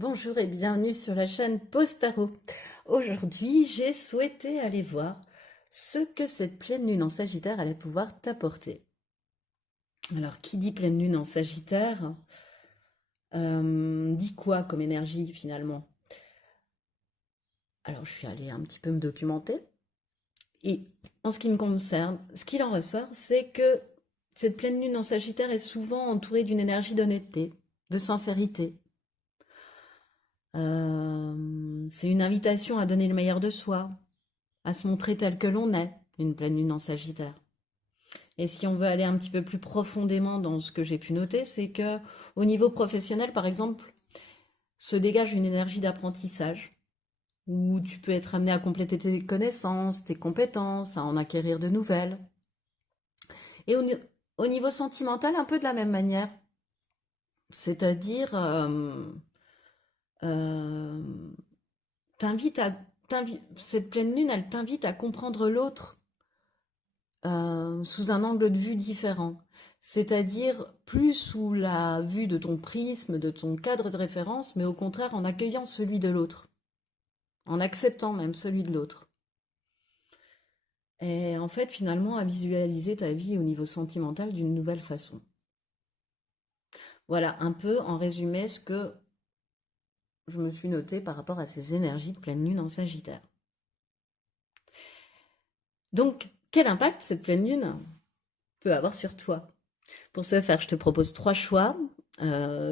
Bonjour et bienvenue sur la chaîne Postaro. Aujourd'hui, j'ai souhaité aller voir ce que cette pleine lune en Sagittaire allait pouvoir t'apporter. Alors, qui dit pleine lune en Sagittaire, dit quoi comme énergie finalement? Alors, je suis allée un petit peu me documenter et en ce qui me concerne, ce qu'il en ressort, c'est que cette pleine lune en Sagittaire est souvent entourée d'une énergie d'honnêteté, de sincérité. C'est une invitation à donner le meilleur de soi, à se montrer tel que l'on est, une pleine lune en Sagittaire. Et si on veut aller un petit peu plus profondément dans ce que j'ai pu noter, c'est que au niveau professionnel, par exemple, se dégage une énergie d'apprentissage où tu peux être amené à compléter tes connaissances, tes compétences, à en acquérir de nouvelles. Et au niveau sentimental, un peu de la même manière. C'est-à-dire, euh, t'invite à, cette pleine lune, elle t'invite à comprendre l'autre sous un angle de vue différent. C'est-à-dire plus sous la vue de ton prisme, de ton cadre de référence, mais au contraire en accueillant celui de l'autre, en acceptant même celui de l'autre. Et en fait, finalement, à visualiser ta vie au niveau sentimental d'une nouvelle façon. Voilà un peu en résumé ce que je me suis noté par rapport à ces énergies de pleine lune en Sagittaire. Donc, quel impact cette pleine lune peut avoir sur toi? Pour ce faire, je te propose trois choix,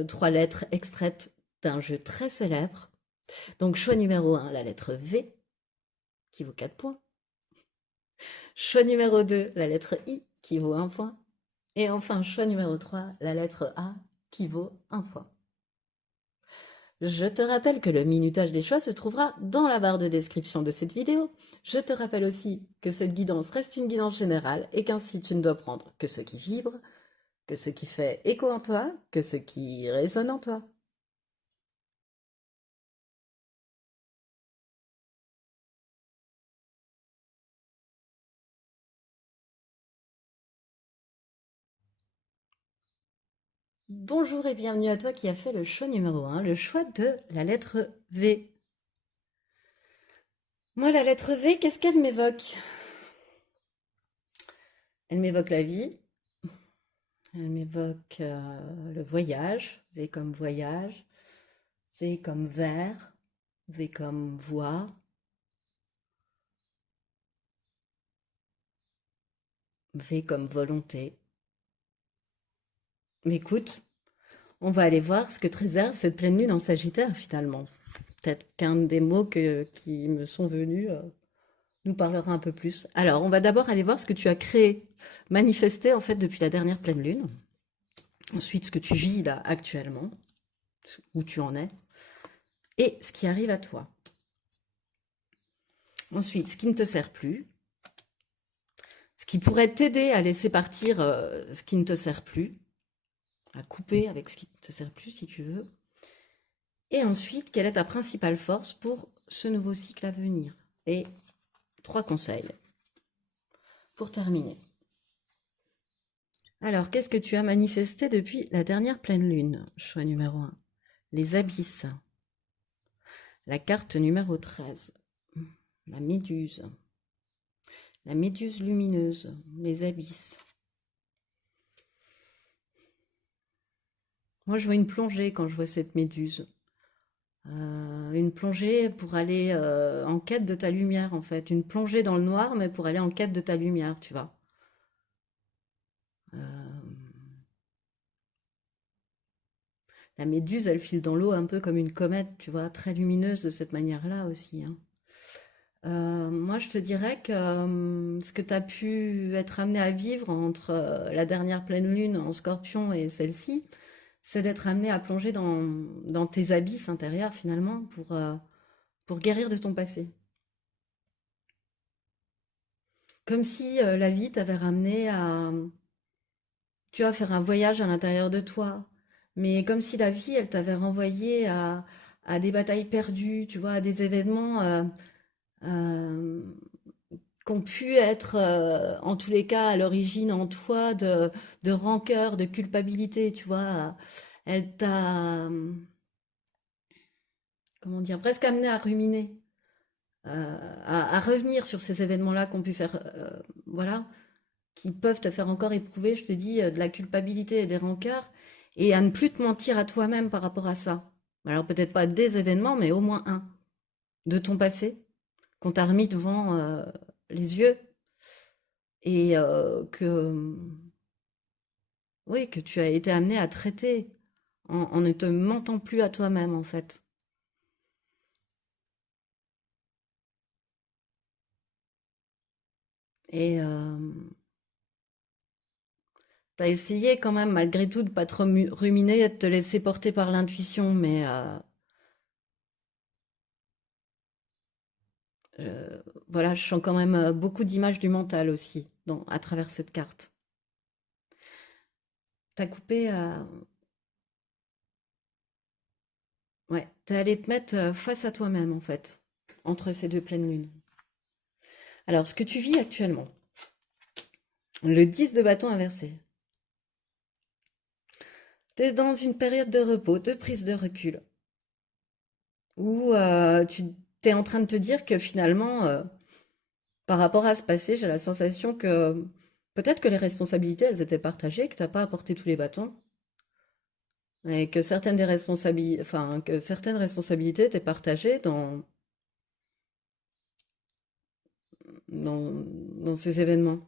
trois lettres extraites d'un jeu très célèbre. Donc, choix numéro un, la lettre V, qui vaut 4 points. Choix numéro 2, la lettre I, qui vaut 1 point. Et enfin, choix numéro 3, la lettre A, qui vaut 1 point. Je te rappelle que le minutage des choix se trouvera dans la barre de description de cette vidéo. Je te rappelle aussi que cette guidance reste une guidance générale et qu'ainsi tu ne dois prendre que ce qui vibre, que ce qui fait écho en toi, que ce qui résonne en toi. Bonjour et bienvenue à toi qui a fait le choix numéro un, le choix de la lettre V. Moi, la lettre V, qu'est-ce qu'elle m'évoque? Elle m'évoque la vie, elle m'évoque le voyage, V comme voyage, V comme vers, V comme voix, V comme volonté. Mais écoute, on va aller voir ce que te réserve cette pleine lune en Sagittaire finalement. Peut-être qu'un des mots qui me sont venus nous parlera un peu plus. Alors, on va d'abord aller voir ce que tu as créé, manifesté en fait depuis la dernière pleine lune. Ensuite, ce que tu vis là actuellement, où tu en es, et ce qui arrive à toi. Ensuite, ce qui ne te sert plus, ce qui pourrait t'aider à laisser partir ce qui ne te sert plus, à couper avec ce qui ne te sert plus si tu veux. Et ensuite, quelle est ta principale force pour ce nouveau cycle à venir? Et trois conseils pour terminer. Alors, qu'est-ce que tu as manifesté depuis la dernière pleine lune? Choix numéro un. Les abysses. La carte numéro 13. La méduse. La méduse lumineuse. Les abysses. Moi, je vois une plongée quand je vois cette méduse. Une plongée pour aller en quête de ta lumière, en fait. Une plongée dans le noir, mais pour aller en quête de ta lumière, tu vois. Euh, la méduse, elle file dans l'eau un peu comme une comète, tu vois, très lumineuse de cette manière-là aussi, hein. Moi, je te dirais que ce que tu as pu être amené à vivre entre la dernière pleine lune en Scorpion et celle-ci, c'est d'être amené à plonger dans tes abysses intérieurs finalement pour guérir de ton passé. Comme si la vie t'avait ramené à, tu vois, faire un voyage à l'intérieur de toi. Mais comme si la vie, elle t'avait renvoyé à des batailles perdues, tu vois, à des événements euh, qui ont pu être, en tous les cas, à l'origine en toi de rancœur, de culpabilité, tu vois. Elle t'a, comment dire, presque amené à ruminer, à revenir sur ces événements-là qu'on pu faire, voilà, qui peuvent te faire encore éprouver, je te dis, de la culpabilité et des rancœurs, et à ne plus te mentir à toi-même par rapport à ça. Alors peut-être pas des événements, mais au moins un de ton passé qu'on t'a remis devant les yeux et oui, que tu as été amené à traiter en ne te mentant plus à toi-même en fait. Et t'as essayé quand même malgré tout de pas trop ruminer et de te laisser porter par l'intuition, mais voilà, je sens quand même beaucoup d'images du mental aussi à travers cette carte. T'as coupé, ouais, t'es allé te mettre face à toi-même en fait, entre ces deux pleines lunes. Alors, ce que tu vis actuellement, le 10 de bâton inversé, t'es dans une période de repos, de prise de recul, où tu t'es en train de te dire que finalement, par rapport à ce passé, j'ai la sensation que peut-être que les responsabilités, elles étaient partagées, que t'as pas apporté tous les bâtons, et que certaines des responsabilités, enfin, que certaines responsabilités étaient partagées dans ces événements.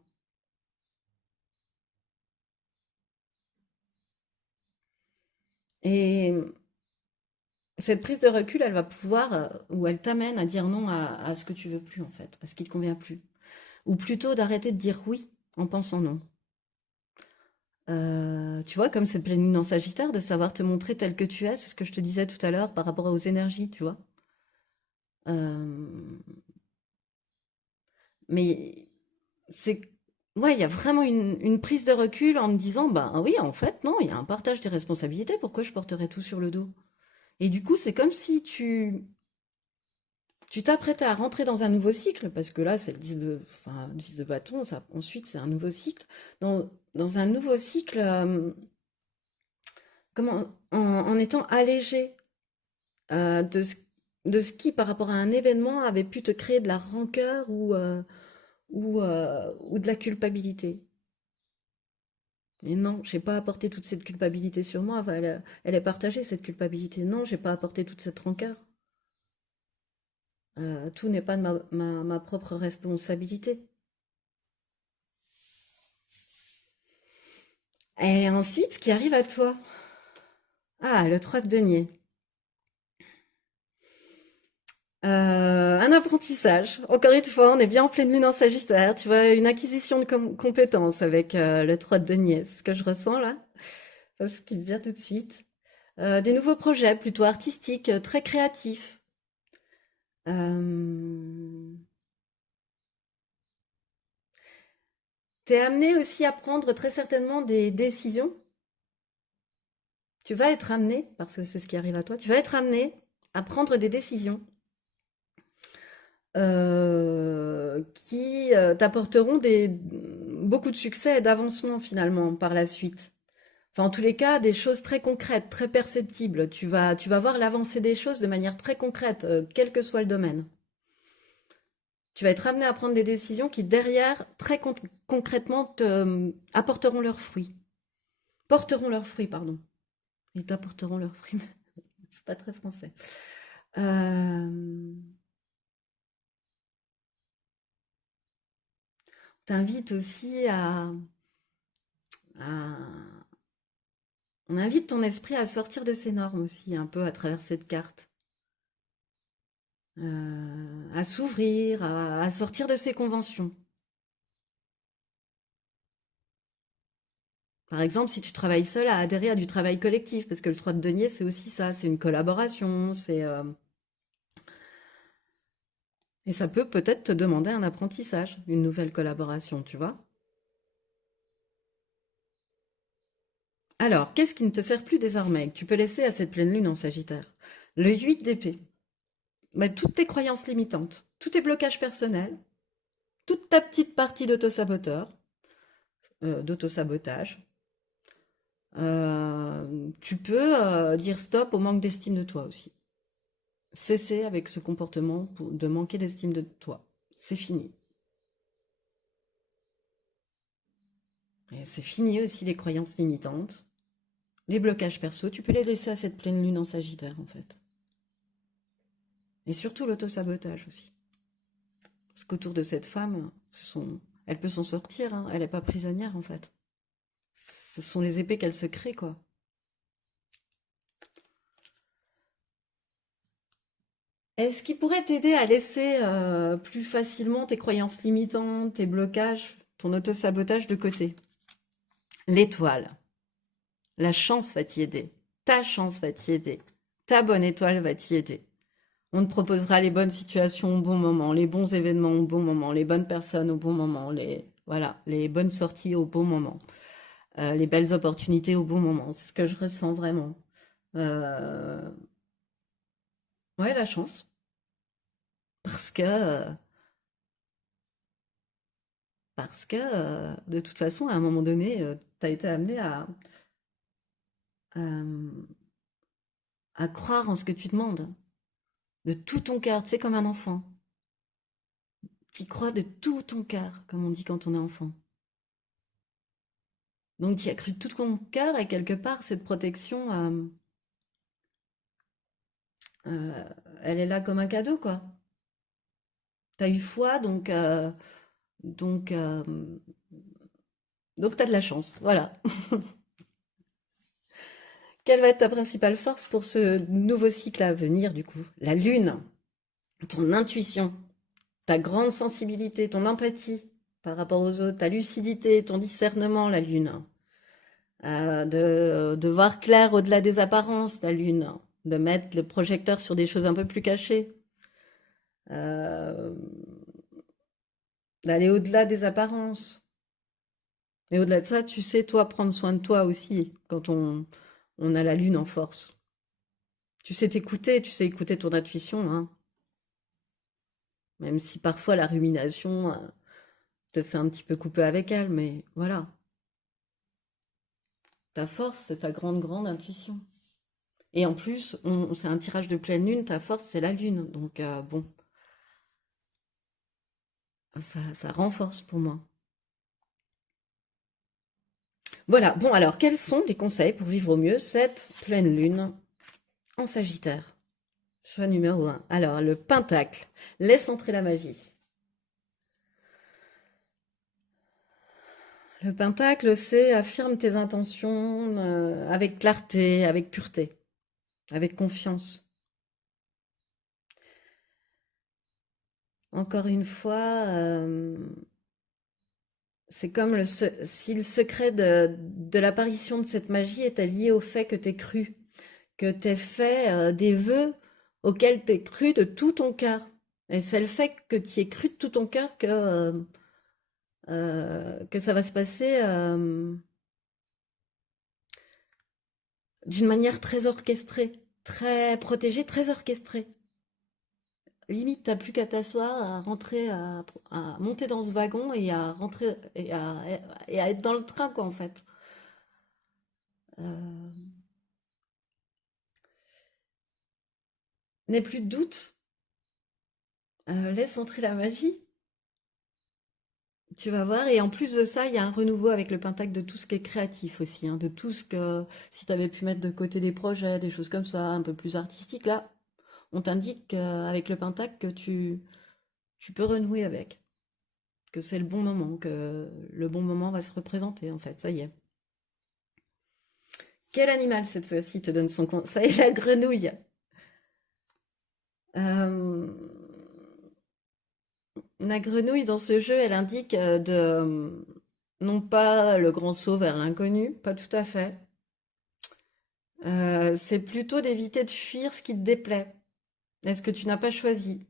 Et cette prise de recul, elle va pouvoir, ou elle t'amène à dire non à ce que tu veux plus, en fait, à ce qui te convient plus. Ou plutôt d'arrêter de dire oui en pensant non. Tu vois, comme cette pleine lune en Sagittaire, de savoir te montrer tel que tu es, c'est ce que je te disais tout à l'heure par rapport aux énergies, tu vois. Euh, mais c'est, ouais, il y a vraiment une prise de recul en me disant, bah oui, en fait, non, il y a un partage des responsabilités, pourquoi je porterais tout sur le dos? Et du coup, c'est comme si tu t'apprêtais à rentrer dans un nouveau cycle, parce que là, c'est le 10 enfin, le 10 de bâton, ça, ensuite, c'est un nouveau cycle. Dans un nouveau cycle, comment, en étant allégé euh, de ce, de ce qui, par rapport à un événement, avait pu te créer de la rancœur ou de la culpabilité. Et non, j'ai pas apporté toute cette culpabilité sur moi. Enfin, elle est partagée, cette culpabilité. Non, j'ai pas apporté toute cette rancœur. Tout n'est pas de ma propre responsabilité. Et ensuite, ce qui arrive à toi. Ah, le 3 de denier. Un apprentissage. Encore une fois, on est bien en pleine lune en Sagittaire. Tu vois, une acquisition de compétences avec le 3 de denier. C'est ce que je ressens là. C'est ce qui me vient tout de suite. Des nouveaux projets plutôt artistiques, très créatifs. Euh, T'es amené aussi à prendre très certainement des décisions. Tu vas être amené, parce que c'est ce qui arrive à toi, tu vas être amené à prendre des décisions qui t'apporteront beaucoup de succès et d'avancement finalement par la suite. Enfin, en tous les cas, des choses très concrètes, très perceptibles. Tu vas voir l'avancée des choses de manière très concrète, quel que soit le domaine. Tu vas être amené à prendre des décisions qui, derrière, très concrètement, te apporteront leurs fruits. Porteront leurs fruits, pardon. Ils t'apporteront leurs fruits. C'est pas très français. Euh, T'invite aussi à- On invite ton esprit à sortir de ses normes aussi, un peu à travers cette carte. À s'ouvrir, à sortir de ses conventions. Par exemple, si tu travailles seul, à adhérer à du travail collectif, parce que le 3 de denier, c'est aussi ça, c'est une collaboration, et ça peut peut-être te demander un apprentissage, une nouvelle collaboration, tu vois. Alors, qu'est-ce qui ne te sert plus désormais, que tu peux laisser à cette pleine lune en Sagittaire? Le 8 d'épée. Bah, toutes tes croyances limitantes, tous tes blocages personnels, toute ta petite partie d'autosaboteur, d'autosabotage. Tu peux dire stop au manque d'estime de toi aussi. Cesser avec ce comportement de manquer d'estime de toi. C'est fini. Et c'est fini aussi les croyances limitantes, les blocages perso. Tu peux les laisser à cette pleine lune en Sagittaire, en fait. Et surtout l'autosabotage aussi. Parce qu'autour de cette femme, elle peut s'en sortir, hein. Elle n'est pas prisonnière, en fait. Ce sont les épées qu'elle se crée, quoi. Est-ce qui pourrait t'aider à laisser plus facilement tes croyances limitantes, tes blocages, ton autosabotage de côté? L'étoile. La chance va t'y aider. Ta chance va t'y aider. Ta bonne étoile va t'y aider. On te proposera les bonnes situations au bon moment, les bons événements au bon moment, les bonnes personnes au bon moment, voilà, les bonnes sorties au bon moment, les belles opportunités au bon moment. C'est ce que je ressens vraiment. Euh, ouais, la chance. Parce que de toute façon, à un moment donné, tu as été amené euh, à croire en ce que tu demandes, de tout ton cœur, tu sais, comme un enfant. Tu crois de tout ton cœur, comme on dit quand on est enfant. Donc tu y as cru de tout ton cœur et quelque part, cette protection, euh, elle est là comme un cadeau, quoi. Tu as eu foi, donc, euh, donc tu as de la chance. Voilà. Quelle va être ta principale force pour ce nouveau cycle à venir, du coup? La lune, ton intuition, ta grande sensibilité, ton empathie par rapport aux autres, ta lucidité, ton discernement, la lune. De voir clair au-delà des apparences, la lune. De mettre le projecteur sur des choses un peu plus cachées. Euh, D'aller au-delà des apparences. Et au-delà de ça, tu sais, toi, prendre soin de toi aussi, quand on a la lune en force. Tu sais t'écouter, tu sais écouter ton intuition, hein. Même si parfois la rumination te fait un petit peu couper avec elle, mais voilà. Ta force, c'est ta grande, grande intuition. Et en plus, c'est un tirage de pleine lune, ta force, c'est la lune. Donc, bon, ça renforce pour moi. Voilà, bon, alors, quels sont les conseils pour vivre au mieux cette pleine lune en Sagittaire? Choix numéro un. Alors, le pentacle. Laisse entrer la magie. Le pentacle, c'est affirme tes intentions avec clarté, avec pureté, avec confiance. Encore une fois, c'est comme si le secret de l'apparition de cette magie était lié au fait que tu cru, que tu fait des vœux auxquels tu cru de tout ton cœur. Et c'est le fait que tu y aies cru de tout ton cœur que ça va se passer d'une manière très orchestrée, très protégée, très orchestrée. Limite, t'as plus qu'à t'asseoir, à rentrer, à monter dans ce wagon et à rentrer et à être dans le train, quoi, en fait. Euh, N'aie plus de doute, laisse entrer la magie, tu vas voir. Et en plus de ça, il y a un renouveau avec le pentacle de tout ce qui est créatif aussi, hein, de tout ce que, si tu avais pu mettre de côté des projets, des choses comme ça, un peu plus artistiques, là, on t'indique avec le pentacle que tu peux renouer avec, que c'est le bon moment, que le bon moment va se représenter, en fait, ça y est. Quel animal cette fois-ci te donne son conseil? La grenouille. Euh, la grenouille dans ce jeu, elle indique non pas le grand saut vers l'inconnu, pas tout à fait. C'est plutôt d'éviter de fuir ce qui te déplaît. Est-ce que tu n'as pas choisi?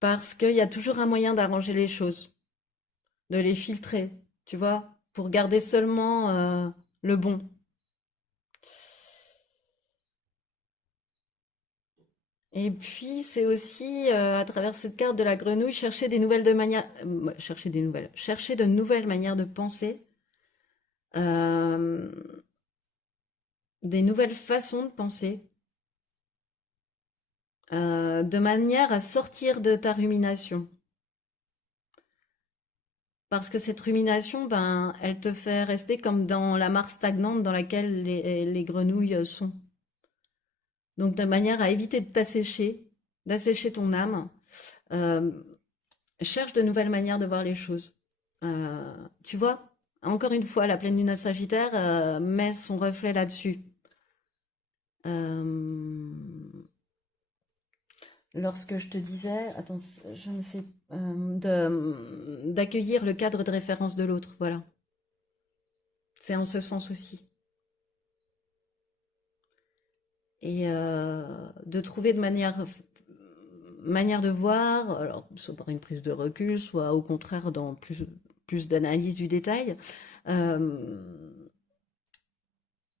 Parce qu'il y a toujours un moyen d'arranger les choses, de les filtrer, tu vois, pour garder seulement le bon. Et puis, c'est aussi, à travers cette carte de la grenouille, chercher de nouvelles manières de penser, euh, des nouvelles façons de penser, de manière à sortir de ta rumination. Parce que cette rumination, ben, elle te fait rester comme dans la mare stagnante dans laquelle les grenouilles sont. Donc, de manière à éviter de t'assécher, d'assécher ton âme, euh, cherche de nouvelles manières de voir les choses. Tu vois, encore une fois, la pleine lune à Sagittaire met son reflet là-dessus. Euh, Lorsque je te disais, attends, je ne sais, d'accueillir le cadre de référence de l'autre, voilà. C'est en ce sens aussi. Et de trouver de manière de voir, alors soit par une prise de recul, soit au contraire dans plus d'analyse du détail. Euh,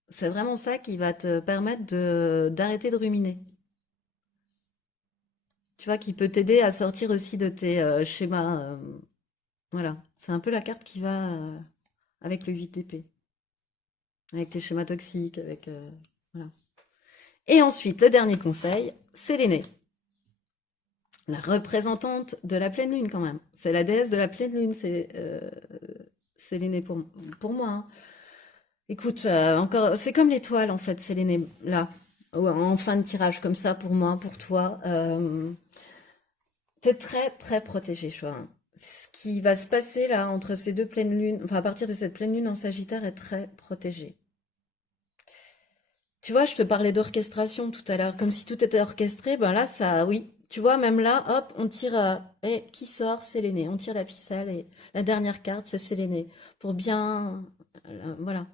c'est vraiment ça qui va te permettre d'arrêter de ruminer. Tu vois, qui peut t'aider à sortir aussi de tes schémas. Voilà, c'est un peu la carte qui va avec le 8 d'épée, avec tes schémas toxiques, avec voilà. Et ensuite, le dernier conseil, c'est l'aîné, la représentante de la pleine lune quand même. C'est la déesse de la pleine lune, c'est l'aîné pour moi, hein. Écoute, encore, c'est comme l'étoile en fait, c'est l'aîné là, en fin de tirage comme ça pour moi, pour toi. T'es très très protégé, je vois, hein. Ce qui va se passer là entre ces deux pleines lunes, enfin à partir de cette pleine lune en Sagittaire est très protégé. Tu vois, je te parlais d'orchestration tout à l'heure, comme si tout était orchestré, ben là, ça, oui. Tu vois, même là, hop, on tire, et qui sort? C'est l'aîné. On tire la ficelle et la dernière carte, c'est l'aîné. Pour bien, voilà,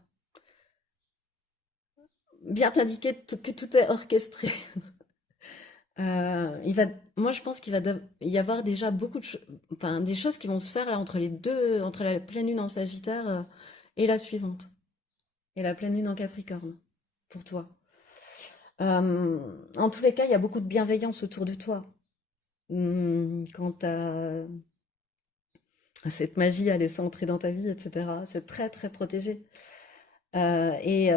bien t'indiquer que tout est orchestré. Il va, moi, je pense qu'il va y avoir déjà beaucoup enfin, des choses qui vont se faire là entre les deux, entre la pleine lune en Sagittaire, et la suivante, et la pleine lune en Capricorne, pour toi. En tous les cas, il y a beaucoup de bienveillance autour de toi. Quant à cette magie à laisser entrer dans ta vie, etc. C'est très, très protégé. Et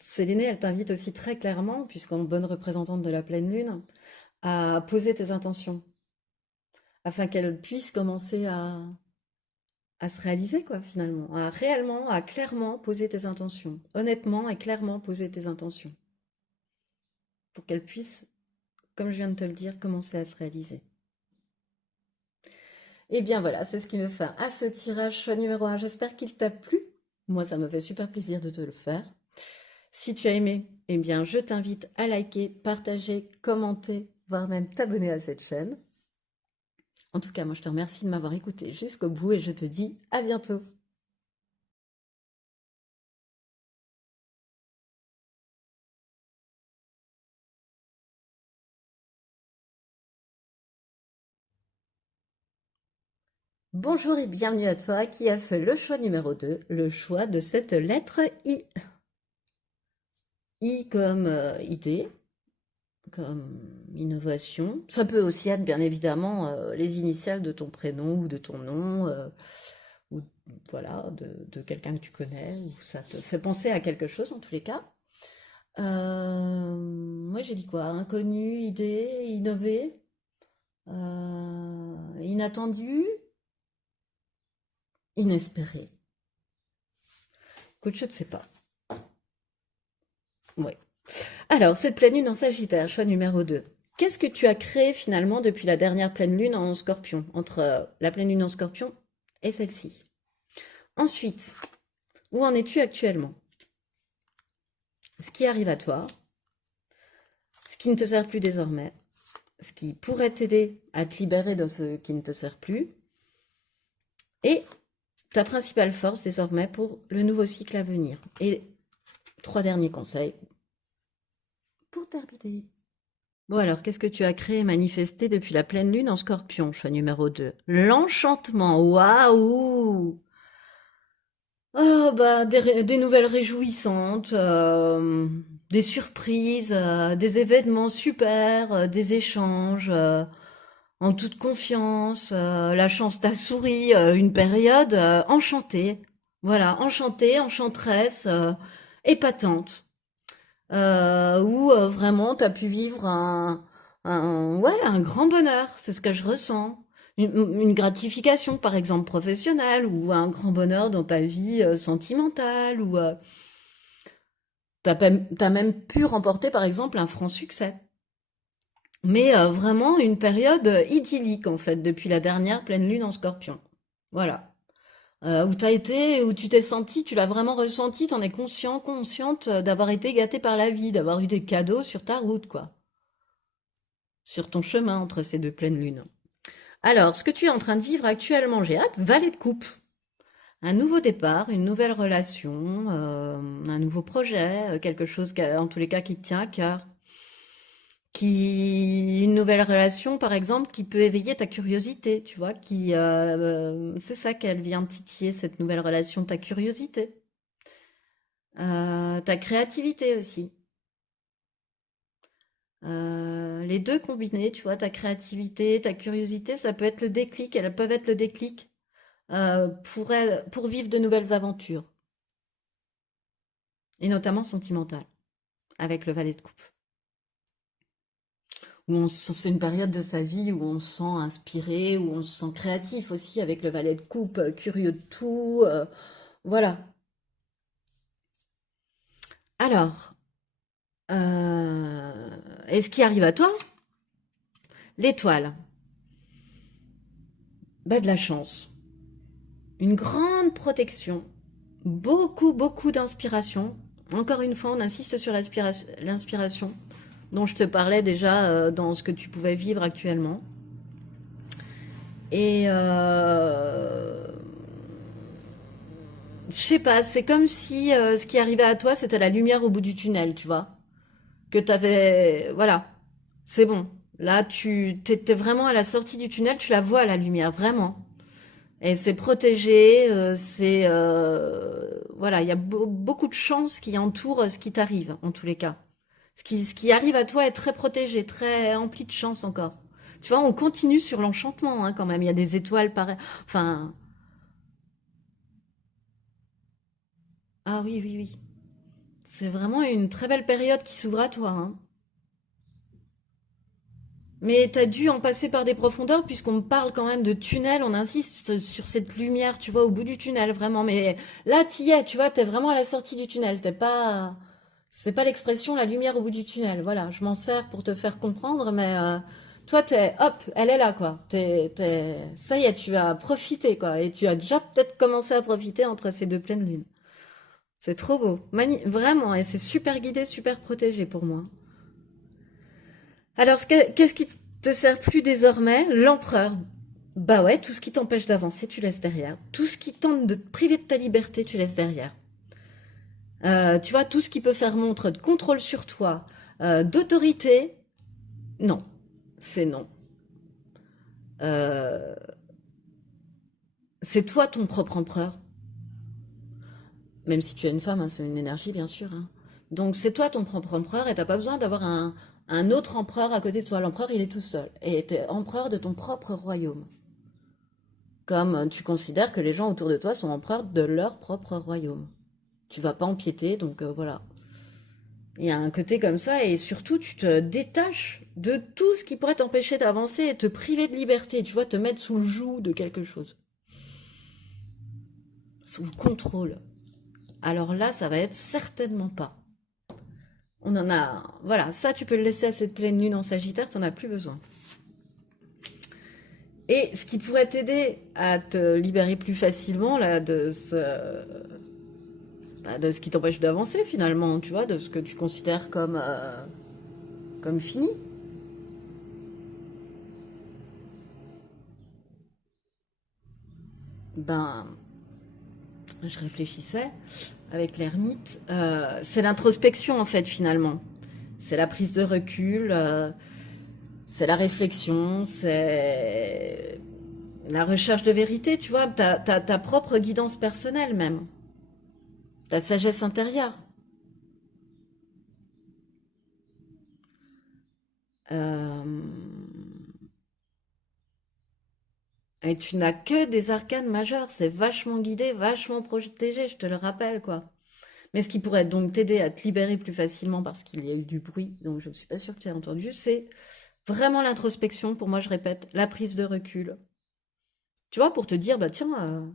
Sélénée, elle t'invite aussi très clairement, puisqu'en bonne représentante de la pleine lune, à poser tes intentions, afin qu'elle puisse commencer à se réaliser, quoi, finalement. À réellement, à clairement poser tes intentions. Honnêtement et clairement poser tes intentions. Pour qu'elle puisse, comme je viens de te le dire, commencer à se réaliser. Et bien voilà, c'est ce qui me fait à ce tirage choix numéro un. J'espère qu'il t'a plu. Moi, ça me fait super plaisir de te le faire. Si tu as aimé, eh bien, je t'invite à liker, partager, commenter, voire même t'abonner à cette chaîne. En tout cas, moi, je te remercie de m'avoir écouté jusqu'au bout et je te dis à bientôt. Bonjour et bienvenue à toi qui a fait le choix numéro 2, le choix de cette lettre I. I comme idée, comme innovation. Ça peut aussi être bien évidemment les initiales de ton prénom ou de ton nom, ou voilà, de quelqu'un que tu connais, ou ça te fait penser à quelque chose en tous les cas. Moi j'ai dit quoi? Inconnu, idée, innové, inattendu, inespéré. Écoute, je ne sais pas. Ouais. Alors, cette pleine lune en Sagittaire, choix numéro 2. Qu'est-ce que tu as créé finalement depuis la dernière pleine lune en Scorpion, entre la pleine lune en Scorpion et celle-ci? Ensuite, où en es-tu actuellement? Ce qui arrive à toi, ce qui ne te sert plus désormais, ce qui pourrait t'aider à te libérer de ce qui ne te sert plus, et ta principale force désormais pour le nouveau cycle à venir. Et 3 derniers conseils pour terminer. Bon alors, qu'est-ce que tu as créé et manifesté depuis la pleine lune en Scorpion, choix numéro 2? L'enchantement, waouh! Oh bah des nouvelles réjouissantes, des surprises, des événements super, des échanges, en toute confiance. La chance t'a souri, une période enchantée. Voilà, enchantée, enchanteresse, épatante. Où vraiment t'as pu vivre Ouais, un grand bonheur, c'est ce que je ressens. Une gratification, par exemple, professionnelle, ou un grand bonheur dans ta vie sentimentale, ou t'as même pu remporter, par exemple, un franc succès. Mais vraiment une période idyllique, en fait, depuis la dernière pleine lune en Scorpion. Voilà. Où t'as été, où tu t'es senti, tu l'as vraiment ressenti, t'en es conscient, consciente d'avoir été gâté par la vie, d'avoir eu des cadeaux sur ta route, quoi. Sur ton chemin entre ces deux pleines lunes. Alors, ce que tu es en train de vivre actuellement, j'ai hâte, Valet de coupe. Un nouveau départ, une nouvelle relation, un nouveau projet, quelque chose en tous les cas qui te tient à cœur. Une nouvelle relation, par exemple, qui peut éveiller ta curiosité, tu vois, c'est ça qu'elle vient titiller, cette nouvelle relation, ta curiosité. Ta créativité aussi. Les deux combinés, tu vois, ta créativité, ta curiosité, ça peut être le déclic, elles peuvent être le déclic pour vivre de nouvelles aventures, et notamment sentimentales, avec le valet de coupe. C'est une période de sa vie où on se sent inspiré, où on se sent créatif aussi, avec le valet de coupe, curieux de tout. Voilà. Alors, et ce qui arrive à toi, l'étoile, bah de la chance, une grande protection, beaucoup, beaucoup d'inspiration. Encore une fois, on insiste sur l'inspiration dont je te parlais déjà dans ce que tu pouvais vivre actuellement. Et je sais pas, c'est comme si ce qui arrivait à toi, c'était la lumière au bout du tunnel, tu vois. Que t'avais, voilà, c'est bon. Là, tu t'étais vraiment à la sortie du tunnel, tu la vois la lumière, vraiment. Et c'est protégé, voilà, il y a beaucoup de chances qui entourent ce qui t'arrive, en tous les cas. Ce qui arrive à toi est très protégé, très empli de chance encore. Tu vois, on continue sur l'enchantement, hein, quand même. Il y a des étoiles pareilles. Enfin, ah oui, oui, oui. C'est vraiment une très belle période qui s'ouvre à toi, hein. Mais t'as dû en passer par des profondeurs puisqu'on parle quand même de tunnel, on insiste sur cette lumière, tu vois, au bout du tunnel, vraiment. Mais là, t'y es, tu vois, t'es vraiment à la sortie du tunnel. C'est pas l'expression la lumière au bout du tunnel. Voilà, je m'en sers pour te faire comprendre, mais toi, hop, elle est là, quoi. Ça y est, tu as profité, quoi. Et tu as déjà peut-être commencé à profiter entre ces deux pleines lunes. C'est trop beau. Vraiment, et c'est super guidé, super protégé pour moi. Alors, qu'est-ce qui te sert plus désormais? L'empereur. Bah ouais, tout ce qui t'empêche d'avancer, tu laisses derrière. Tout ce qui tente de te priver de ta liberté, tu laisses derrière. Tu vois, tout ce qui peut faire montre de contrôle sur toi, d'autorité, non. C'est non. Euh, c'est toi ton propre empereur. Même si tu es une femme, hein, c'est une énergie, bien sûr, hein. Donc c'est toi ton propre empereur et t'as pas besoin d'avoir un autre empereur à côté de toi. L'empereur, il est tout seul. Et t'es empereur de ton propre royaume. Comme tu considères que les gens autour de toi sont empereurs de leur propre royaume. Tu vas pas empiéter, donc voilà. Il y a un côté comme ça, et surtout tu te détaches de tout ce qui pourrait t'empêcher d'avancer et te priver de liberté, tu vois, te mettre sous le joug de quelque chose, sous le contrôle. Alors là, ça va être certainement pas. On en a, voilà, ça tu peux le laisser à cette pleine lune en Sagittaire, t'en as plus besoin. Et ce qui pourrait t'aider à te libérer plus facilement là de ce qui t'empêche d'avancer finalement, tu vois, de ce que tu considères comme fini. Ben, je réfléchissais avec l'ermite. C'est l'introspection en fait finalement. C'est la prise de recul, c'est la réflexion, c'est la recherche de vérité, tu vois, ta propre guidance personnelle même, ta sagesse intérieure. Euh, Et tu n'as que des arcanes majeures, c'est vachement guidé, vachement protégé, je te le rappelle, quoi. Mais ce qui pourrait donc t'aider à te libérer plus facilement parce qu'il y a eu du bruit, donc je ne suis pas sûre que tu aies entendu, c'est Vraiment l'introspection, pour moi, je répète, la prise de recul. Tu vois, pour te dire, bah tiens,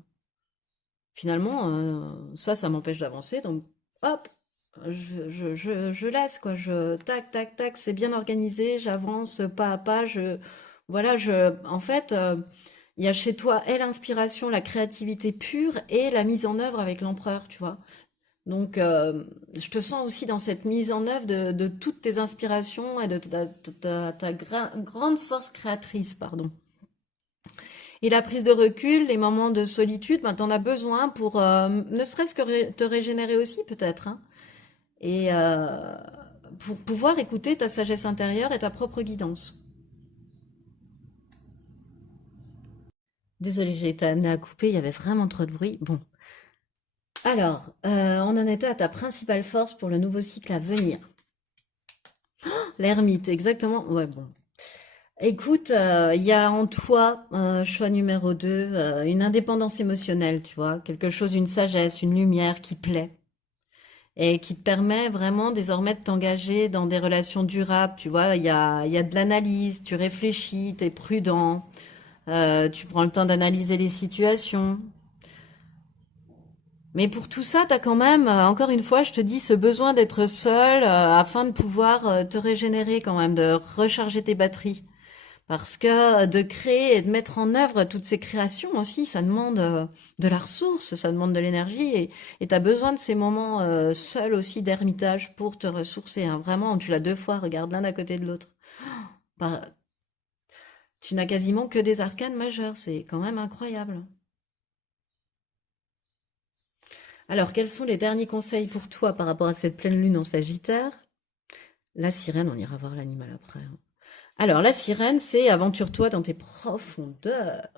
finalement, ça m'empêche d'avancer, donc hop, je laisse, quoi. Tac, tac, tac, c'est bien organisé, j'avance pas à pas, voilà, en fait, il y a chez toi et l'inspiration, la créativité pure et la mise en œuvre avec l'empereur, tu vois. Donc, je te sens aussi dans cette mise en œuvre de toutes tes inspirations et de ta grande force créatrice, pardon. Et la prise de recul, les moments de solitude, ben, t'en as besoin pour ne serait-ce que te régénérer aussi, peut-être, hein, et pour pouvoir écouter ta sagesse intérieure et ta propre guidance. Désolée, j'ai été amenée à couper, il y avait vraiment trop de bruit. Bon, alors, on en était à ta principale force pour le nouveau cycle à venir. L'ermite, exactement. Ouais, bon. Écoute, il y a en toi, choix numéro 2, une indépendance émotionnelle, tu vois, quelque chose, une sagesse, une lumière qui plaît et qui te permet vraiment désormais de t'engager dans des relations durables, tu vois, il y a de l'analyse, tu réfléchis, tu es prudent, tu prends le temps d'analyser les situations. Mais pour tout ça, tu as quand même, encore une fois, je te dis, ce besoin d'être seul afin de pouvoir te régénérer quand même, de recharger tes batteries. Parce que de créer et de mettre en œuvre toutes ces créations aussi, ça demande de la ressource, ça demande de l'énergie et tu as besoin de ces moments seuls aussi d'ermitage pour te ressourcer, hein. Vraiment, tu l'as deux fois, regarde l'un à côté de l'autre. Bah, tu n'as quasiment que des arcanes majeurs, c'est quand même incroyable. Alors, quels sont les derniers conseils pour toi par rapport à cette pleine lune en Sagittaire? La sirène, on ira voir l'animal après, hein. Alors, la sirène, c'est aventure-toi dans tes profondeurs.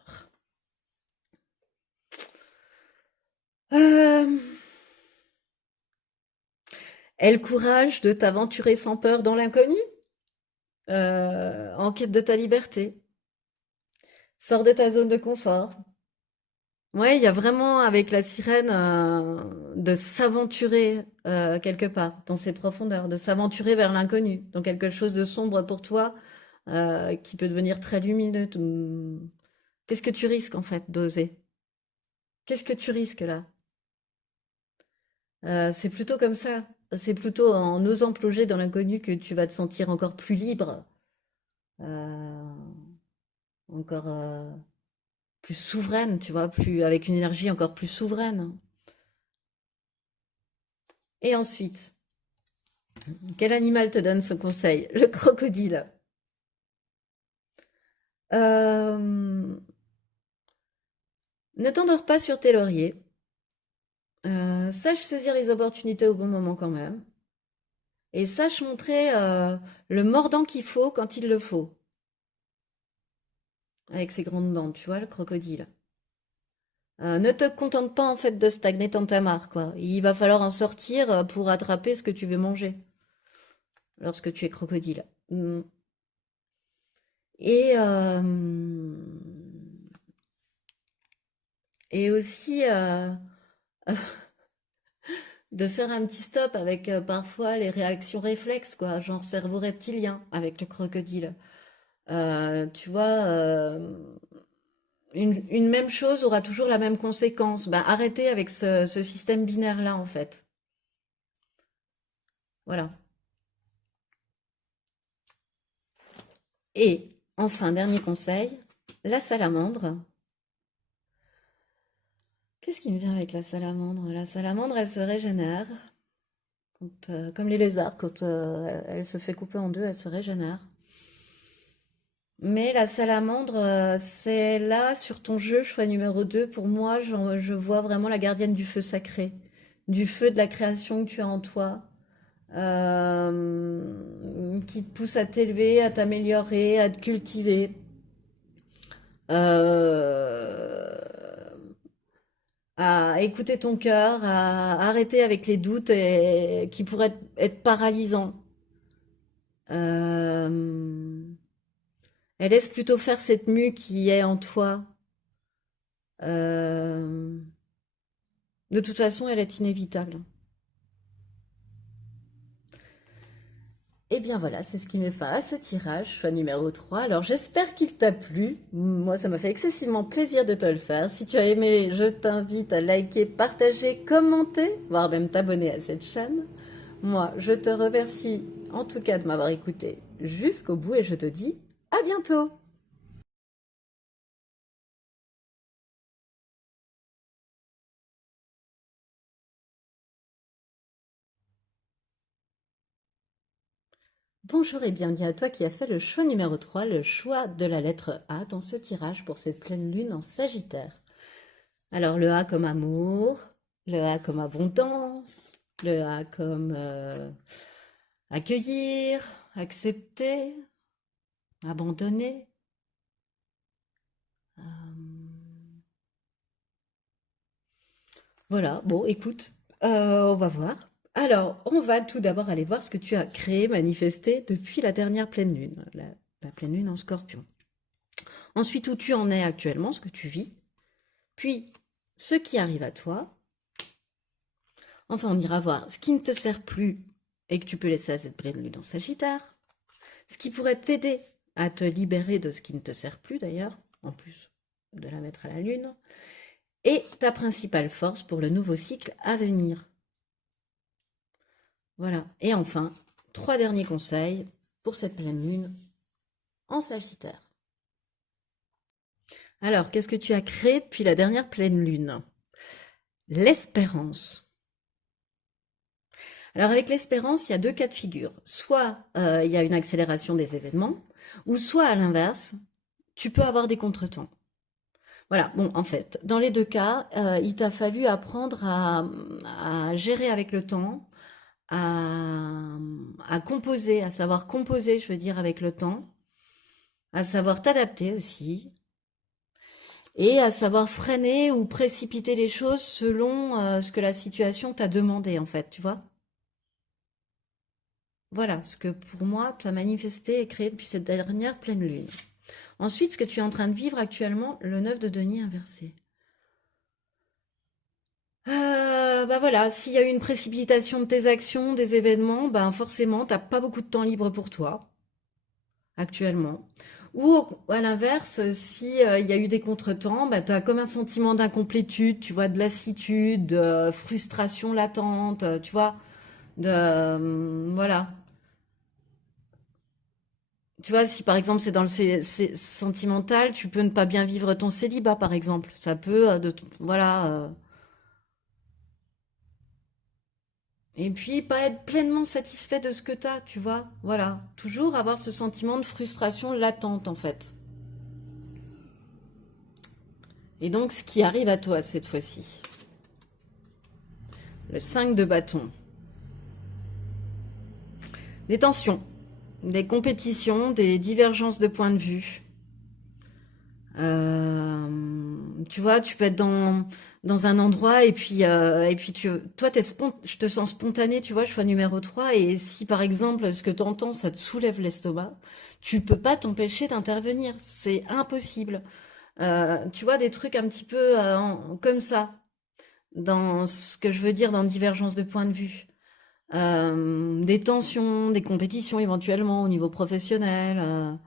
Euh, Aie le courage de t'aventurer sans peur dans l'inconnu, en quête de ta liberté. Sors de ta zone de confort. Ouais, il y a vraiment avec la sirène de s'aventurer quelque part dans ses profondeurs, de s'aventurer vers l'inconnu, dans quelque chose de sombre pour toi qui peut devenir très lumineux. Qu'est-ce que tu risques en fait d'oser? Qu'est-ce que tu risques là? C'est plutôt comme ça. C'est plutôt en osant plonger dans l'inconnu que tu vas te sentir encore plus libre, euh, encore plus souveraine, tu vois, plus avec une énergie encore plus souveraine. Et ensuite, quel animal te donne ce conseil? Le crocodile. Euh, Ne t'endors pas sur tes lauriers. Sache saisir les opportunités au bon moment quand même. Et sache montrer le mordant qu'il faut quand il le faut. Avec ses grandes dents, tu vois, le crocodile. Ne te contente pas en fait de stagner dans ta mare, quoi. Il va falloir en sortir pour attraper ce que tu veux manger lorsque tu es crocodile. Mm. Et, et aussi de faire un petit stop avec parfois les réactions réflexes, quoi, genre cerveau reptilien avec le crocodile. Tu vois, une même chose aura toujours la même conséquence. Ben, arrêtez avec ce système binaire-là, en fait. Voilà. Et enfin, dernier conseil, la salamandre. Qu'est-ce qui me vient avec la salamandre? La salamandre, elle se régénère. Comme les lézards, quand elle se fait couper en deux, elle se régénère. Mais la salamandre, c'est là, sur ton jeu, choix numéro 2. Pour moi, je vois vraiment la gardienne du feu sacré, du feu de la création que tu as en toi, qui te pousse à t'élever, à t'améliorer, à te cultiver. Euh, à écouter ton cœur, à arrêter avec les doutes qui pourraient être paralysants. Euh, et laisse plutôt faire cette mue qui est en toi. Euh, de toute façon, elle est inévitable. Et bien voilà, c'est ce qui met fin à ce tirage, choix numéro 3. Alors j'espère qu'il t'a plu. Moi, ça m'a fait excessivement plaisir de te le faire. Si tu as aimé, je t'invite à liker, partager, commenter, voire même t'abonner à cette chaîne. Moi, je te remercie en tout cas de m'avoir écouté jusqu'au bout et je te dis à bientôt. Bonjour et bienvenue à toi qui as fait le choix numéro 3, le choix de la lettre A dans ce tirage pour cette pleine lune en Sagittaire. Alors le A comme amour, le A comme abondance, le A comme accueillir, accepter, abandonner. Voilà, bon, écoute, on va voir. Alors, on va tout d'abord aller voir ce que tu as créé, manifesté depuis la dernière pleine lune, la pleine lune en Scorpion. Ensuite, où tu en es actuellement, ce que tu vis. Puis, ce qui arrive à toi. Enfin, on ira voir ce qui ne te sert plus et que tu peux laisser à cette pleine lune en Sagittaire. Ce qui pourrait t'aider à te libérer de ce qui ne te sert plus d'ailleurs, en plus de la mettre à la lune. Et ta principale force pour le nouveau cycle à venir. Voilà. Et enfin, 3 derniers conseils pour cette pleine lune en Sagittaire. Alors, qu'est-ce que tu as créé depuis la dernière pleine lune? L'espérance. Alors, avec l'espérance, il y a deux cas de figure. Soit il y a une accélération des événements, ou soit à l'inverse, tu peux avoir des contretemps. Voilà, bon, en fait, dans les deux cas, il t'a fallu apprendre à gérer avec le temps, à composer, à savoir composer, je veux dire, avec le temps, à savoir t'adapter aussi, et à savoir freiner ou précipiter les choses selon ce que la situation t'a demandé, en fait, tu vois. Voilà ce que pour moi, tu as manifesté et créé depuis cette dernière pleine lune. Ensuite, ce que tu es en train de vivre actuellement, le 9 de denier inversé. Bah voilà, s'il y a eu une précipitation de tes actions, des événements, ben forcément, t'as pas beaucoup de temps libre pour toi, actuellement. Ou à l'inverse, si il y a eu des contretemps, bah t'as comme un sentiment d'incomplétude, tu vois, de lassitude, de frustration latente, tu vois, voilà. Tu vois, si par exemple c'est dans le sentimental, tu peux ne pas bien vivre ton célibat, par exemple. Ça peut, voilà. Et puis, pas être pleinement satisfait de ce que t'as, tu vois. Voilà. Toujours avoir ce sentiment de frustration latente, en fait. Et donc, ce qui arrive à toi cette fois-ci. Le 5 de bâton. Des tensions, des compétitions, des divergences de points de vue. Tu vois, tu peux être dans un endroit et puis toi, je te sens spontané, tu vois, choix numéro 3. Et si par exemple, ce que tu entends, ça te soulève l'estomac, tu peux pas t'empêcher d'intervenir. C'est impossible. Tu vois, des trucs un petit peu comme ça, dans ce que je veux dire, dans divergence de points de vue. Des tensions, des compétitions éventuellement au niveau professionnel.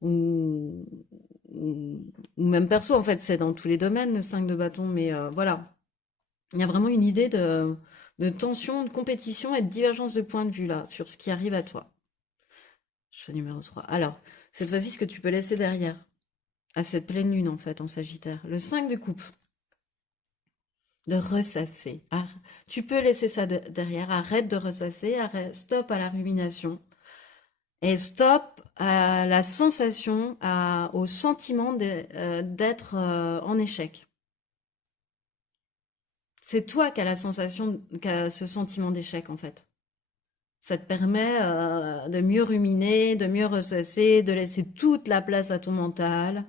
Ou, ou même perso, en fait, c'est dans tous les domaines, le 5 de bâton, mais voilà. Il y a vraiment une idée de tension, de compétition et de divergence de point de vue, là, sur ce qui arrive à toi. Choix numéro 3. Alors, cette fois-ci, ce que tu peux laisser derrière, à cette pleine lune, en fait, en Sagittaire. Le 5 de coupe, de ressasser. Tu peux laisser ça derrière, arrête de ressasser, stop à la rumination. Et stop à la sensation, au sentiment d'être en échec. C'est toi qui as la sensation, qui as ce sentiment d'échec en fait. Ça te permet de mieux ruminer, de mieux ressasser, de laisser toute la place à ton mental.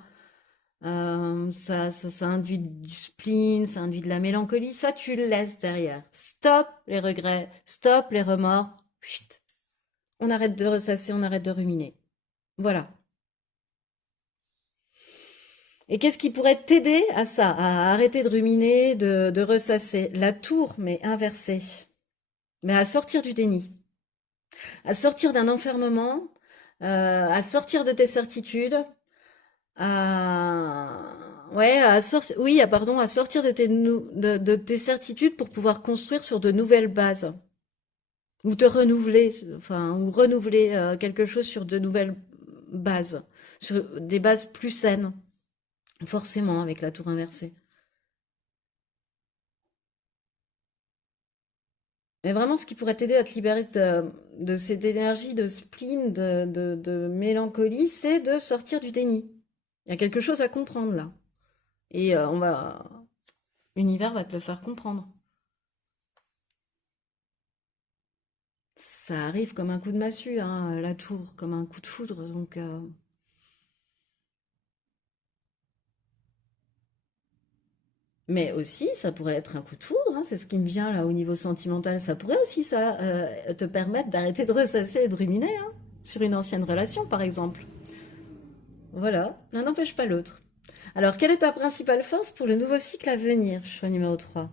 Ça induit du spleen, ça induit de la mélancolie. Ça, tu le laisses derrière. Stop les regrets, stop les remords. Chut. On arrête de ressasser, on arrête de ruminer. Voilà. Et qu'est-ce qui pourrait t'aider à ça, à arrêter de ruminer, de ressasser? La tour, mais inversée. Mais à sortir du déni. à sortir d'un enfermement, à sortir de tes certitudes, à ouais, à sortir de de tes certitudes pour pouvoir construire sur de nouvelles bases ou te renouveler, enfin ou renouveler quelque chose sur de nouvelles bases, sur des bases plus saines, forcément avec la tour inversée. Et vraiment, ce qui pourrait t'aider à te libérer de cette énergie de spleen, de mélancolie, c'est de sortir du déni. Il y a quelque chose à comprendre là. Et l'univers va te le faire comprendre. Ça arrive comme un coup de massue, hein, la tour, comme un coup de foudre. Donc, mais aussi, ça pourrait être un coup de foudre, hein, c'est ce qui me vient là au niveau sentimental. Ça pourrait aussi ça te permettre d'arrêter de ressasser et de ruminer, hein, sur une ancienne relation, par exemple. Voilà, l'un n'empêche pas l'autre. Alors, quelle est ta principale force pour le nouveau cycle à venir? Choix numéro 3.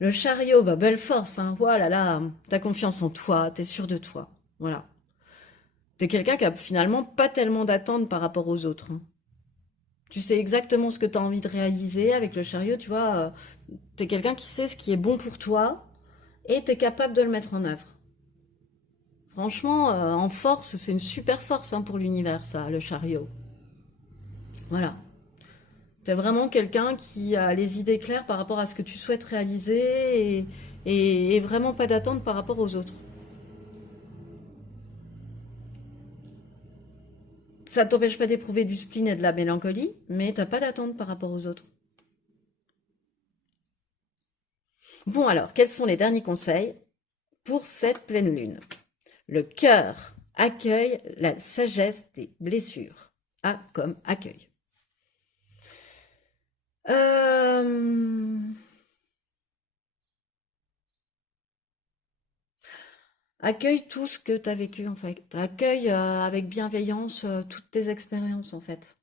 Le chariot, bah, belle force, hein. Voilà, là, t'as confiance en toi, t'es sûr de toi. Voilà. T'es quelqu'un qui a finalement pas tellement d'attentes par rapport aux autres, hein. Tu sais exactement ce que t'as envie de réaliser avec le chariot, tu vois. T'es quelqu'un qui sait ce qui est bon pour toi et t'es capable de le mettre en œuvre. Franchement, en force, c'est une super force, hein, pour l'univers, ça, le chariot. Voilà. T'es vraiment quelqu'un qui a les idées claires par rapport à ce que tu souhaites réaliser et vraiment pas d'attente par rapport aux autres. Ça t'empêche pas d'éprouver du spleen et de la mélancolie, mais t'as pas d'attente par rapport aux autres. Bon alors, quels sont les derniers conseils pour cette pleine lune? Le cœur accueille la sagesse des blessures. A comme accueil. Euh, Accueille tout ce que tu as vécu en fait. Accueille avec bienveillance toutes tes expériences en fait.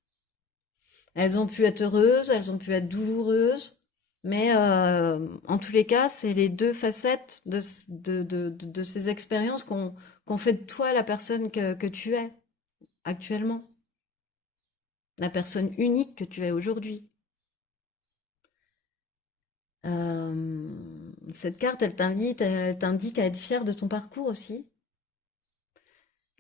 Elles ont pu être heureuses, elles ont pu être douloureuses, mais en tous les cas, c'est les deux facettes de ces expériences qu'on fait de toi la personne que tu es actuellement, la personne unique que tu es aujourd'hui. Cette carte, elle t'indique à être fier de ton parcours aussi.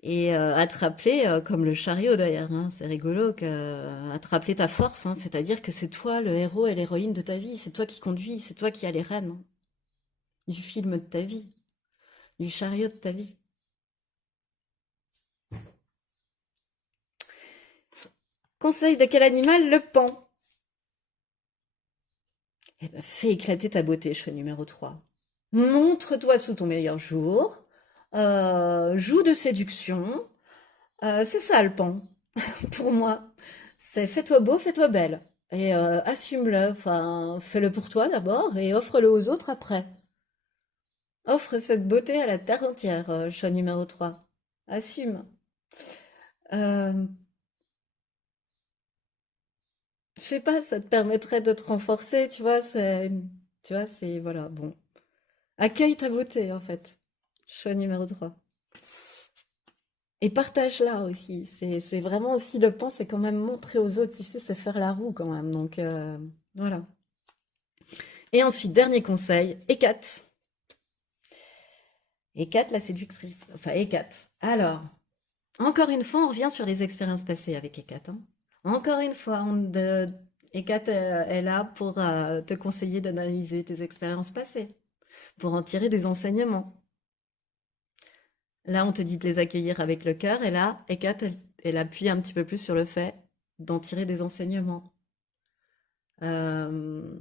Et à te rappeler, comme le chariot d'ailleurs, hein, c'est rigolo, à te rappeler ta force, hein, c'est-à-dire que c'est toi le héros et l'héroïne de ta vie, c'est toi qui conduis, c'est toi qui as les rênes, hein, du film de ta vie, du chariot de ta vie. Conseil de quel animal? Le pan. Eh ben, fais éclater ta beauté, choix numéro 3. Montre-toi sous ton meilleur jour, joue de séduction, c'est ça le pan, pour moi. C'est fais-toi beau, fais-toi belle. Et assume-le, enfin, fais-le pour toi d'abord et offre-le aux autres après. Offre cette beauté à la terre entière, choix numéro 3. Assume. Euh, je sais pas, ça te permettrait de te renforcer, tu vois, c'est, voilà, bon. Accueille ta beauté, en fait. Choix numéro 3. Et partage-la aussi. C'est vraiment aussi le pan, c'est quand même montrer aux autres, tu sais, c'est faire la roue quand même. Donc, voilà. Et ensuite, dernier conseil, Hécate. Hécate, la séductrice. Enfin, Hécate. Alors, encore une fois, on revient sur les expériences passées avec Hécate, hein. Encore une fois, Hécate est là pour te conseiller d'analyser tes expériences passées, pour en tirer des enseignements. Là, on te dit de les accueillir avec le cœur, et là, Hécate, elle appuie un petit peu plus sur le fait d'en tirer des enseignements. Euh,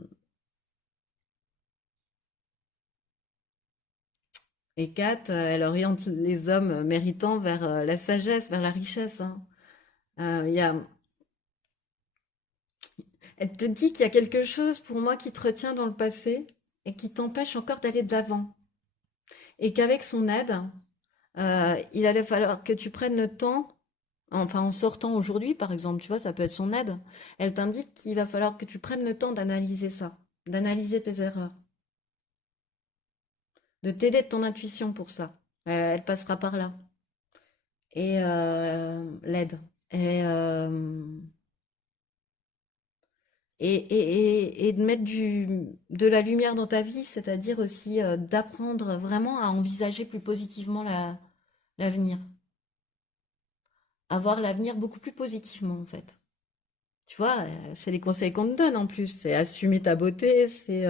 Hécate, elle oriente les hommes méritants vers la sagesse, vers la richesse, hein. Il y a, Elle te dit qu'il y a quelque chose pour moi qui te retient dans le passé et qui t'empêche encore d'aller de l'avant. Et qu'avec son aide, il allait falloir que tu prennes le temps, enfin en sortant aujourd'hui par exemple, tu vois, ça peut être son aide. Elle t'indique qu'il va falloir que tu prennes le temps d'analyser ça, d'analyser tes erreurs, de t'aider de ton intuition pour ça. Elle passera par là. Et l'aide. Et, et de mettre de la lumière dans ta vie, c'est-à-dire aussi d'apprendre vraiment à envisager plus positivement l'avenir. Avoir l'avenir beaucoup plus positivement, en fait. Tu vois, c'est les conseils qu'on te donne en plus. C'est assumer ta beauté, c'est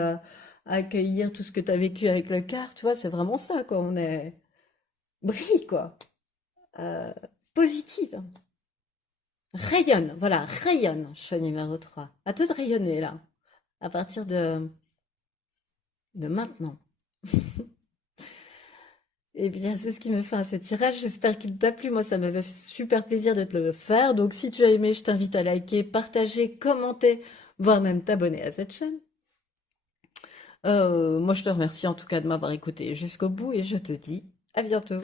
accueillir tout ce que tu as vécu avec le cœur. Tu vois, c'est vraiment ça, quoi. On est brille, quoi. Euh, positive. Rayonne, voilà, rayonne, choix numéro 3. À toi de rayonner, là, à partir de maintenant. Eh bien, c'est ce qui me fait à ce tirage. J'espère qu'il t'a plu. Moi, ça m'avait fait super plaisir de te le faire. Donc, si tu as aimé, je t'invite à liker, partager, commenter, voire même t'abonner à cette chaîne. Moi, je te remercie en tout cas de m'avoir écouté jusqu'au bout et je te dis à bientôt.